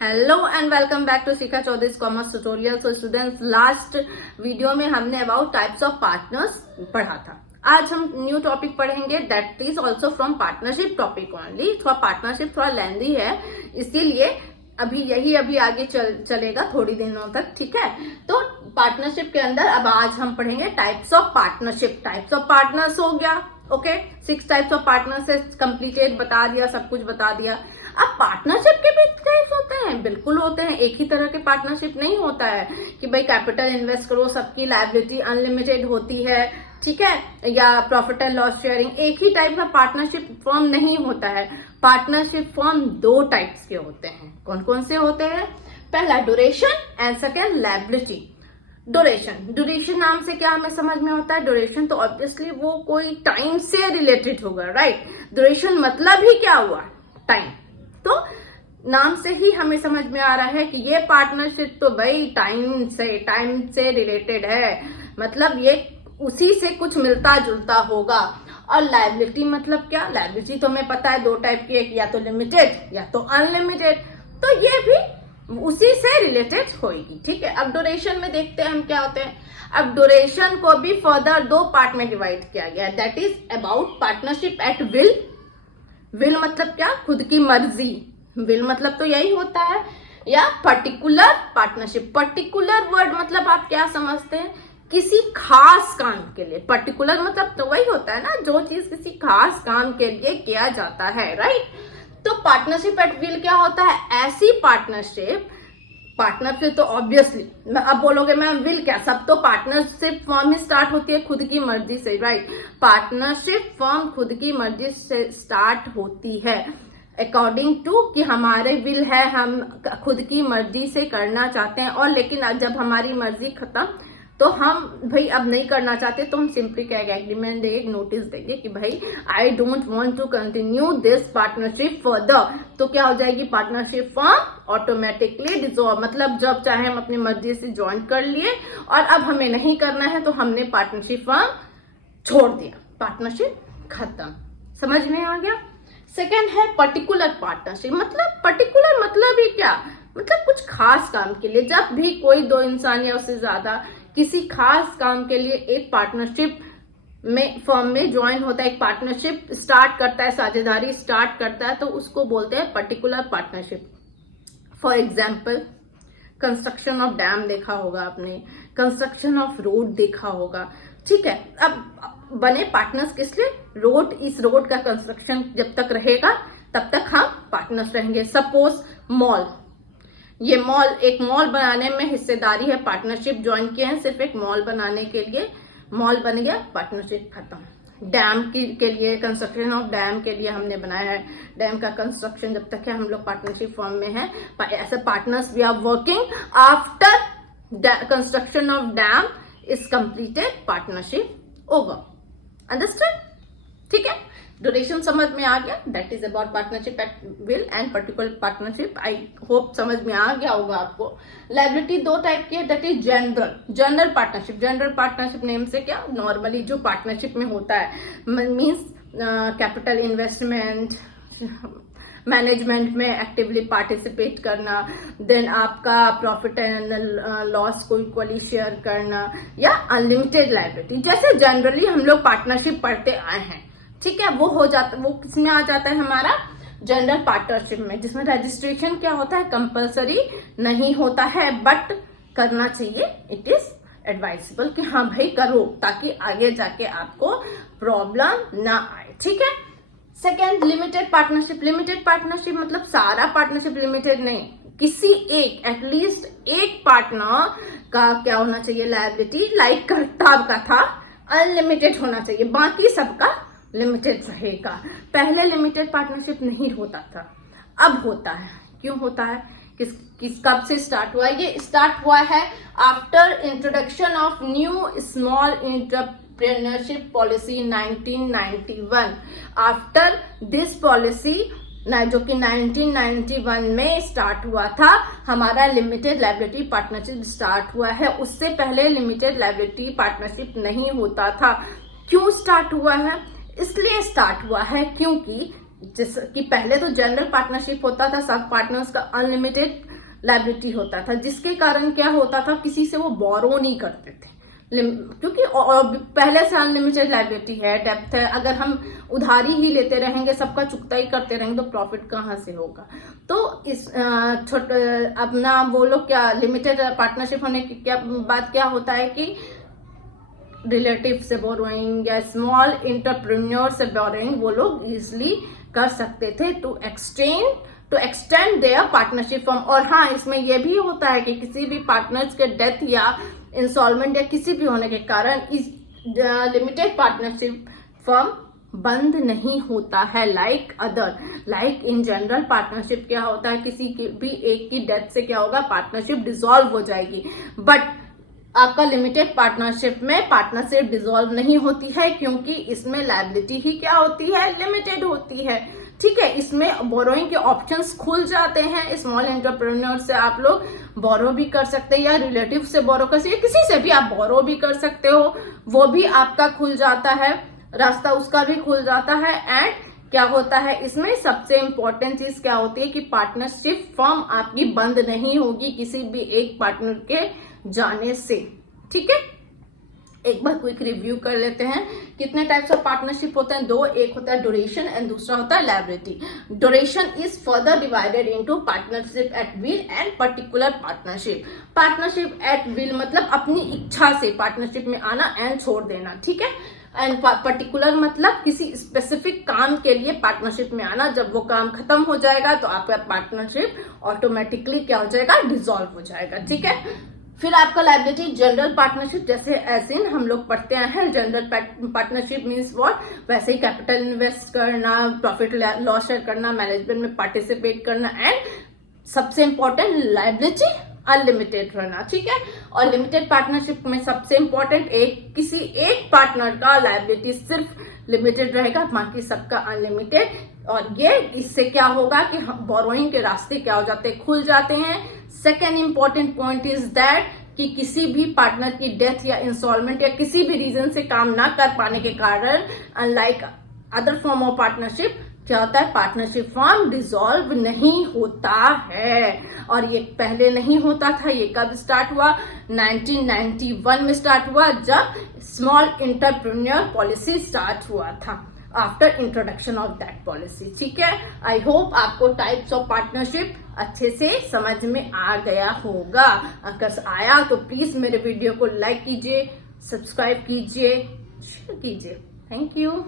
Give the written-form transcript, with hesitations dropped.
Hello and welcome back to Shikha Chaudhary commerce tutorial. So students, last video में हमने about types of partners पढ़ा था। आज हम न्यू टॉपिक पढ़ेंगे that is also from partnership topic only. थोड़ा पार्टनरशिप थोड़ा लेंदी है, इसीलिए अभी आगे चलेगा थोड़ी दिनों तक, ठीक है। तो पार्टनरशिप के अंदर अब आज हम पढ़ेंगे types of partnership. Types of partners हो गया, okay. 6 types of partners completed, बता दिया, सब कुछ बता दिया। अब पार्टनरशिप के भी टाइप्स होते हैं, बिल्कुल होते हैं। एक ही तरह के पार्टनरशिप नहीं होता है कि भाई कैपिटल इन्वेस्ट करो, सबकी लायबिलिटी अनलिमिटेड होती है, ठीक है, या प्रॉफिट एंड लॉस शेयरिंग। एक ही टाइप का पार्टनरशिप फॉर्म नहीं होता है। पार्टनरशिप फॉर्म 2 टाइप्स के होते हैं। कौन कौन से होते हैं? पहला duration and second liability. Duration नाम से क्या हमें समझ में होता है? ड्यूरेशन तो ऑब्वियसली वो कोई टाइम से रिलेटेड होगा, राइट। ड्यूरेशन मतलब ही क्या हुआ? टाइम। तो नाम से ही हमें समझ में आ रहा है कि ये पार्टनरशिप तो भाई टाइम से रिलेटेड है, मतलब ये उसी से कुछ मिलता जुलता होगा। और लायबिलिटी मतलब क्या? लायबिलिटी तो हमें पता है 2 टाइप की, एक या तो लिमिटेड या तो अनलिमिटेड। तो ये भी उसी से रिलेटेड होगी, ठीक है। अब ड्यूरेशन में देखते हैं हम क्या होते हैं। अब ड्यूरेशन को भी फर्दर 2 पार्ट में डिवाइड किया गया, that is about partnership at will. Will मतलब क्या? खुद की मर्जी। विल मतलब तो यही होता है। या पर्टिकुलर पार्टनरशिप। पर्टिकुलर वर्ड मतलब आप क्या समझते हैं? किसी खास काम के लिए। पर्टिकुलर मतलब तो वही होता है ना, जो चीज किसी खास काम के लिए किया जाता है, राइट। तो पार्टनरशिप एट विल क्या होता है? ऐसी पार्टनरशिप तो ऑब्वियसली अब बोलोगे मैम विल क्या? सब तो पार्टनरशिप फॉर्म ही स्टार्ट होती है खुद की मर्जी से, राइट। पार्टनरशिप फॉर्म खुद की मर्जी से स्टार्ट होती है अकॉर्डिंग टू कि हमारे विल है, हम खुद की मर्जी से करना चाहते हैं। और लेकिन जब हमारी मर्जी खत्म तो हम भाई अब नहीं करना चाहते, तो हम सिंपली क्या एग्रीमेंट देंगे, नोटिस देंगे कि भाई I don't want to continue this partnership further. तो क्या हो जाएगी? Partnership form automatically dissolve. मतलब जब चाहे हम अपनी मर्जी से ज्वाइन कर लिए और अब हमें नहीं करना है तो हमने पार्टनरशिप फॉर्म छोड़ दिया, पार्टनरशिप खत्म। समझ में आ गया? सेकेंड है पर्टिकुलर पार्टनरशिप। मतलब पर्टिकुलर मतलब ही क्या? मतलब कुछ खास काम के लिए। जब भी कोई 2 इंसान या उससे ज्यादा किसी खास काम के लिए एक पार्टनरशिप में फर्म में ज्वाइन होता है, एक पार्टनरशिप स्टार्ट करता है, साझेदारी स्टार्ट करता है, तो उसको बोलते हैं particular partnership. For example construction of dam देखा होगा आपने, कंस्ट्रक्शन ऑफ रोड देखा होगा, ठीक है। अब बने पार्टनर्स किस लिए? रोड, इस रोड का कंस्ट्रक्शन जब तक रहेगा तब तक हम पार्टनर्स रहेंगे। सपोज मॉल, ये मॉल, एक मॉल बनाने में हिस्सेदारी है, पार्टनरशिप ज्वाइन किए हैं सिर्फ एक मॉल बनाने के लिए, मॉल बन गया, पार्टनरशिप खत्म। डैम के लिए, कंस्ट्रक्शन ऑफ डैम के लिए हमने बनाया है, डैम का कंस्ट्रक्शन जब तक है हम लोग पार्टनरशिप फॉर्म में है, ऐसे partners we are working after construction of dam is completed, partnership over. Understand? ठीक है। ड्यूरेशन समझ में आ गया, that is about partnership at will end particular partnership. I hope समझ में आ गया होगा आपको। लायबिलिटी 2 टाइप की है, that is general partnership. General partnership name से क्या, नॉर्मली जो पार्टनरशिप में होता है, मीन्स कैपिटल इन्वेस्टमेंट, मैनेजमेंट में एक्टिवली पार्टिसिपेट करना, देन आपका प्रॉफिट एंड लॉस को इक्वली शेयर करना, या अनलिमिटेड लायबिलिटी। जैसे जनरली हम लोग पार्टनरशिप पढ़ते आए हैं, ठीक है, वो हो जाता, वो किसमें आ जाता है? हमारा जनरल पार्टनरशिप में, जिसमें रजिस्ट्रेशन क्या होता है? कंपलसरी नहीं होता है, बट करना चाहिए। इट इज एडवाइजेबल कि हाँ भाई करो, ताकि आगे जाके आपको प्रॉब्लम ना आए, ठीक है। Second, limited partnership. Limited partnership मतलब सारा पार्टनरशिप लिमिटेड नहीं, किसी एक, एटलीस्ट एक पार्टनर का क्या होना चाहिए? लायबिलिटी लाइक करताब का था, अनलिमिटेड होना चाहिए, बाकी सबका लिमिटेड रहेगा। पहले लिमिटेड पार्टनरशिप नहीं होता था, अब होता है। क्यों होता है? किस कब से स्टार्ट हुआ? ये स्टार्ट हुआ है after introduction of new small entrepreneurship policy 1991। After this policy जो कि 1991 में स्टार्ट हुआ था, हमारा लिमिटेड लायबिलिटी पार्टनरशिप स्टार्ट हुआ है। उससे पहले लिमिटेड लायबिलिटी पार्टनरशिप नहीं होता था। क्यों स्टार्ट हुआ है? इसलिए स्टार्ट हुआ है क्योंकि जैसे कि पहले तो जनरल पार्टनरशिप होता था, सब पार्टनर्स का अनलिमिटेड लायबिलिटी होता था, जिसके कारण क्या होता था, किसी से वो बोरो नहीं करते थे, क्योंकि पहले से अनलिमिटेड लायबिलिटी है, डेप्थ है। अगर हम उधारी ही लेते रहेंगे, सबका चुकता ही करते रहेंगे, तो प्रॉफिट कहाँ से होगा। तो इस अपना वो लोग क्या लिमिटेड पार्टनरशिप होने की क्या बात क्या होता है कि रिलेटिव से बोरोइंग या स्मॉल इंटरप्रेन्योर से बोरोइंग वो लोग इजिली कर सकते थे to extend their partnership firm. और हाँ, इसमें यह भी होता है कि किसी भी पार्टनर्स के डेथ या इंस्टॉलमेंट या किसी भी होने के कारण इस लिमिटेड पार्टनरशिप फर्म बंद नहीं होता है। लाइक इन जनरल पार्टनरशिप क्या होता है, किसी की भी एक की डेथ से क्या होगा, पार्टनरशिप डिसॉल्व हो जाएगी। बट आपका लिमिटेड पार्टनरशिप में पार्टनरशिप डिसॉल्व नहीं होती है, क्योंकि इसमें लायबिलिटी ही क्या होती है, लिमिटेड होती है। ठीक है, इसमें बोरोइंग के ऑप्शंस खुल जाते हैं। स्मॉल एंटरप्रेन्योर से आप लोग बोरो भी कर सकते हैं, या रिलेटिव से बोरो कर सकते हैं, किसी से भी आप बोरो भी कर सकते हो, वो भी आपका खुल जाता है, रास्ता उसका भी खुल जाता है। एंड क्या होता है, इसमें सबसे इंपॉर्टेंट चीज क्या होती है कि पार्टनरशिप फर्म आपकी बंद नहीं होगी किसी भी एक पार्टनर के जाने से। ठीक है, एक बार क्विक रिव्यू कर लेते हैं। कितने टाइप्स ऑफ पार्टनरशिप होते हैं, दो, एक होता है ड्यूरेशन एंड दूसरा होता है liability. Duration is further divided into partnership at will end particular partnership. Partnership at will मतलब अपनी इच्छा से पार्टनरशिप में आना एंड छोड़ देना। ठीक है, एंड पर्टिकुलर मतलब किसी स्पेसिफिक काम के लिए पार्टनरशिप में आना, जब वो काम खत्म हो जाएगा तो आपका पार्टनरशिप ऑटोमेटिकली क्या हो जाएगा, डिसॉल्व हो जाएगा। ठीक है, फिर आपका लायबिलिटी जनरल पार्टनरशिप, जैसे एज इन हम लोग पढ़ते हैं जनरल पार्टनरशिप मीन्स व्हाट, वैसे ही कैपिटल इन्वेस्ट करना, प्रॉफिट लॉस शेयर करना, मैनेजमेंट में पार्टिसिपेट करना, एंड सबसे इंपॉर्टेंट लायबिलिटी अनलिमिटेड रहना। ठीक है, और लिमिटेड पार्टनरशिप में सबसे इंपॉर्टेंट किसी एक पार्टनर का लायबिलिटी सिर्फ लिमिटेड रहेगा, बाकी सबका अनलिमिटेड। और ये इससे क्या होगा कि बोरोइंग के रास्ते क्या हो जाते हैं, खुल जाते हैं। Second important point is that कि किसी भी पार्टनर की डेथ या इंस्टॉलमेंट या किसी भी रीजन से काम ना कर पाने के कारण, unlike other form of partnership, क्या होता है, पार्टनरशिप फॉर्म डिसॉल्व नहीं होता है। और ये पहले नहीं होता था। ये कब स्टार्ट हुआ, 1991 में स्टार्ट हुआ, जब स्मॉल इंटरप्रेन्योर पॉलिसी स्टार्ट हुआ था, after introduction of that policy. ठीक है, आई होप आपको टाइप्स ऑफ पार्टनरशिप अच्छे से समझ में आ गया होगा। अगर आया तो प्लीज मेरे वीडियो को लाइक कीजिए, सब्सक्राइब कीजिए, शेयर कीजिए। Thank you.